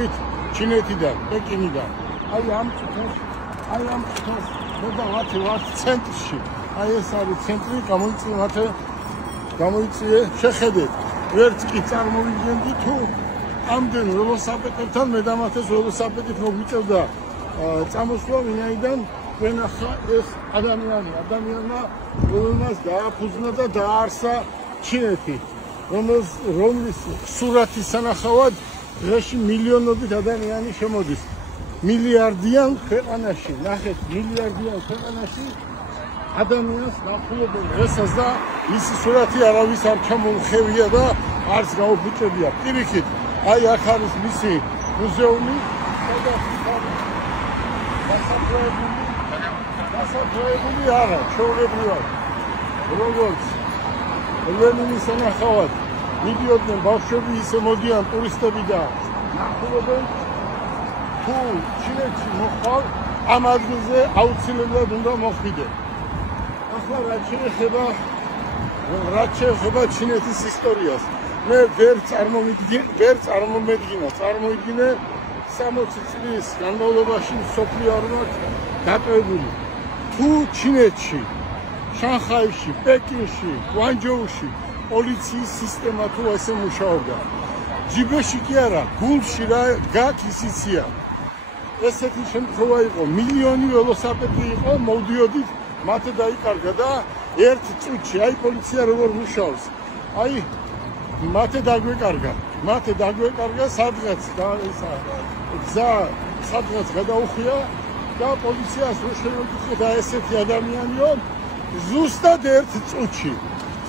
მოგვიდებით ჩინეთიდან, პეკინიდან. აი ამ წუთას და მათი ვართ ცენტრში. აი ეს არის ცენტრი, გამოიწვიე შეხედეთ. ვერც კი წარმოვიდგენდი თუ ამდენ ველოსიპედებთან მე და მათეს ველოსიპედით მოგვიწევდა წამოსვლა ვინაიდან ვენახა ეს ადამიანმა რომელმაც გააფუძნა და დააარსა ჩინეთი, რომლის სურათის სანახავად დღეში მილიონობით ადამიანი შემოდის. მილიარდიან ქვეყანაში, ნახეთ, მილიარდიან ქვეყანაში ადამიანს ნახულობენ ესას და მისი სურათი არავის არ ჩამოუხევია და არც გაუფუჭებია. პირიქით, აი აქ არის მისი მუზეუმი, სადაც დასაფლავებული არა, ჩვეულებრივად, როგორც ლენინის სანახავად მიდიოდნენ ბავშვები, ისე მოდიან ტურისტები და ნახულობენ. თუ ჩინეთში მოხვალ, ამ ადგილზე აუცილებლად უნდა მოხვიდე. ახლა რაც შეეხება ჩინეთის ისტორიას, მე ვერ წარმოვიდგინე 60 წლის განმავლობაში მსოფლიო არ ვართ დატოვებული. თუ ჩინეთში, შანხაიში, პეკინში, გვანჯოუში პოლიციის სისტემა თუ ესე მუშაობდა, ჯიბეში კი არა, გულში რა გაქვს ისიცია. ესეთი შემთხვევა იყო, მილიონი ველოსიპედი იყო, მოვდიოდით, მათე დაიკარგა და ერთ წუთში, აი პოლიცია როგორ მუშაობს. აი მათე დაგვეკარგა სადღაც გზა სადღაც გადაუხვია და პოლიციას რო შევეკითხე და ესეთი ადამიანიო, ზუსტად ერთ წუთში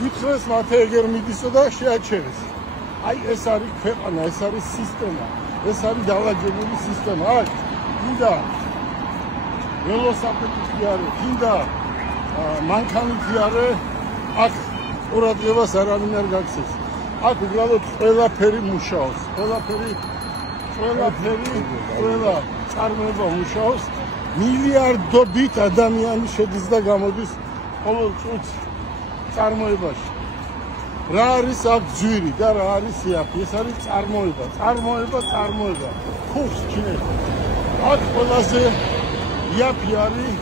გითხრეს მათე ეგერ მიდისო და შეაჩერეს. აი ეს არის ქვეყანა, ეს არის სისტემა, ეს არის დაალაგებული სისტემა. აქ გინდა ველოსიპედით არის, გინდა მანქანით არის, აქ ყურადღებას არავინ არ გაქცევს. აქ უბრალოდ ყველაფერი მუშაობს, ყველა წარმოება მუშაობს, მილიარდობით ადამიანი შედის და გამოდის ყოველ წუთს წარმოებაში. რა არის აქ ძვირი და რა არის იაფი, ეს არის წარმოება. ხუხს ჩინეთში. აქ ყველაზე იაფი არის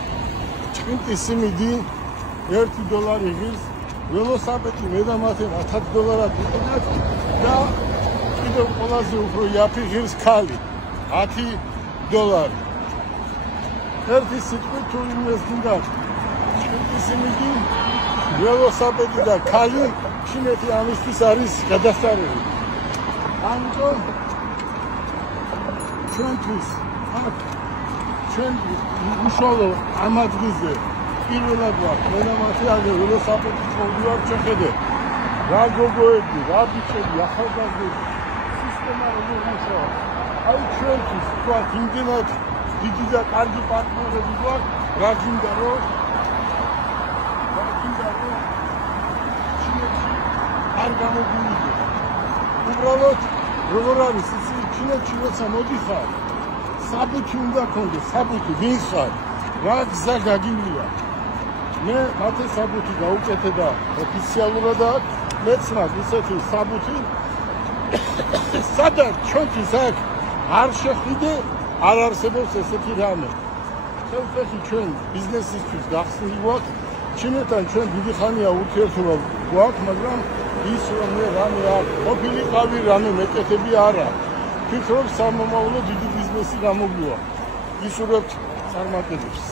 ჭყინტის სიმინდი $1 ღირს, ველოსიპედი მე და მათე $1000 იყიდათ და კიდევ ყველაზე უფრო იაფი ღირს ქალი $10. ერთი სიტყვით თუ იმეს გინდა ჭყინტის სიმინდი, ველოსიპედი და ქალი ჩინეთი ამისთვის არის გადასარევი. ამიტომ ჩვენთვის ჩვენ უშუალო ამ ადგილზე პირველად ვართ, მე და მათე აგერ ველოსიპედით მოვდივართ, შეხედეთ რა გოგოები, რა ბიჭები, ახალგაზრდები, სისტემა როგორ მუშაობს. აი ჩვენთვის თქვა იმდენად დიდი და კარგი პარტნიორები გვაქვს, რა გინდა რომ ჩინეთში არ გამოგვივიდეს. უბრალოდ როგორ არის იცი, ჩინეთში როცა მოდიხარ, საბუთი უნდა გქონდეს, საბუთი ვინ ხარ, რა გზა გაგივლია. მე მათე საბუთი გაუკეთე და ოფიციალურად აქვს, მეც მაქვს ისეთი საბუთი, სადაც ჩვენთვის აქ არ შეხვიდე, არ არსებობს ესეთი რამე. ხელფეხი ჩვენ ბიზნესისთვის გახსნილი გვაქვს, ჩინეთთან ჩვენ დიდი ხანია ურთიერთობა გვაქვს, მაგრამ ის რომ მე რამე აქვს, ყოფილიყავი რამე მეკეთები არა. ვფიქრობ სამომავლო დიდი ბიზნესი გამოგვივა. ისურვებთ წარმატებებს.